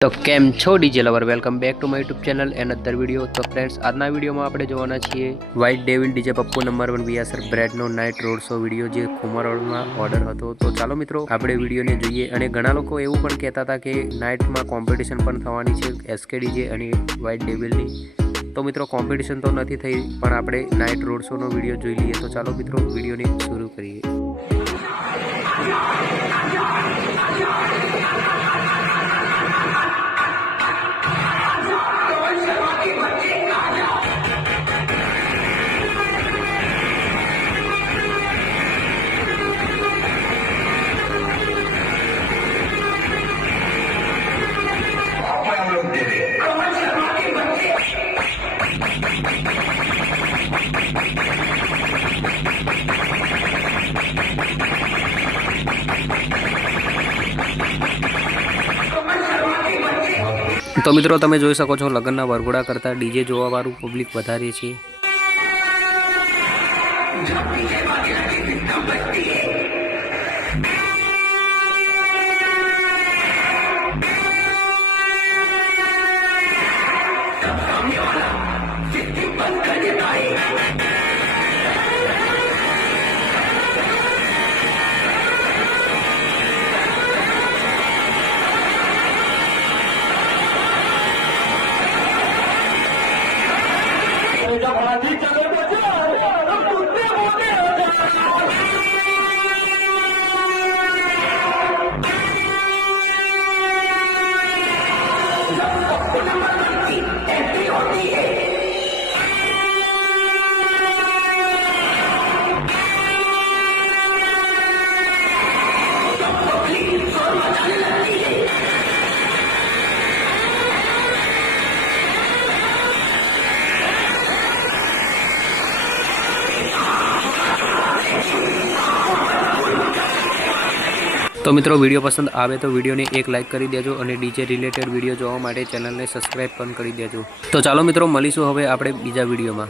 तो केम छो DJ lover welcome back to my YouTube channel and other video. तो फ्रेंड्स आज विडियो में आपणे जोवाना छीए white devil DJ Pappu number 1 BSR ब्रेडनो नाइट रोड शो वीडियो जे कुमारवाड़ में ऑर्डर हतो। तो चालो मित्रों आपणे वीडियो ने जोईए। अने घणा लोको एवुं पण कहेता हता के नाइट में कॉम्पिटिशन पण थवानी छे एसके डीजे अने व्हाइट डेविल नी। तो मित्रों कॉम्पिटिशन तो नहीं थई पण आपणे नाइट रोड शो नो वीडियो जोई लीए। तो चालो मित्रों वीडियो ने शुरू करिए। तो मित्रों तमे जोई शको छो लग्नना वरघोड़ा करता डीजे जोवा वाळुं पब्लिक वधारे छे। तो मित्रों वीडियो पसंद आवे तो वीडियो ने एक लाइक करी देजो और डीजे रिलेटेड वीडियो जोवा माटे चैनल ने सब्सक्राइब पण करी देजो। तो चालो मित्रों मळीशुं हवे आपणे बीजा वीडियो में।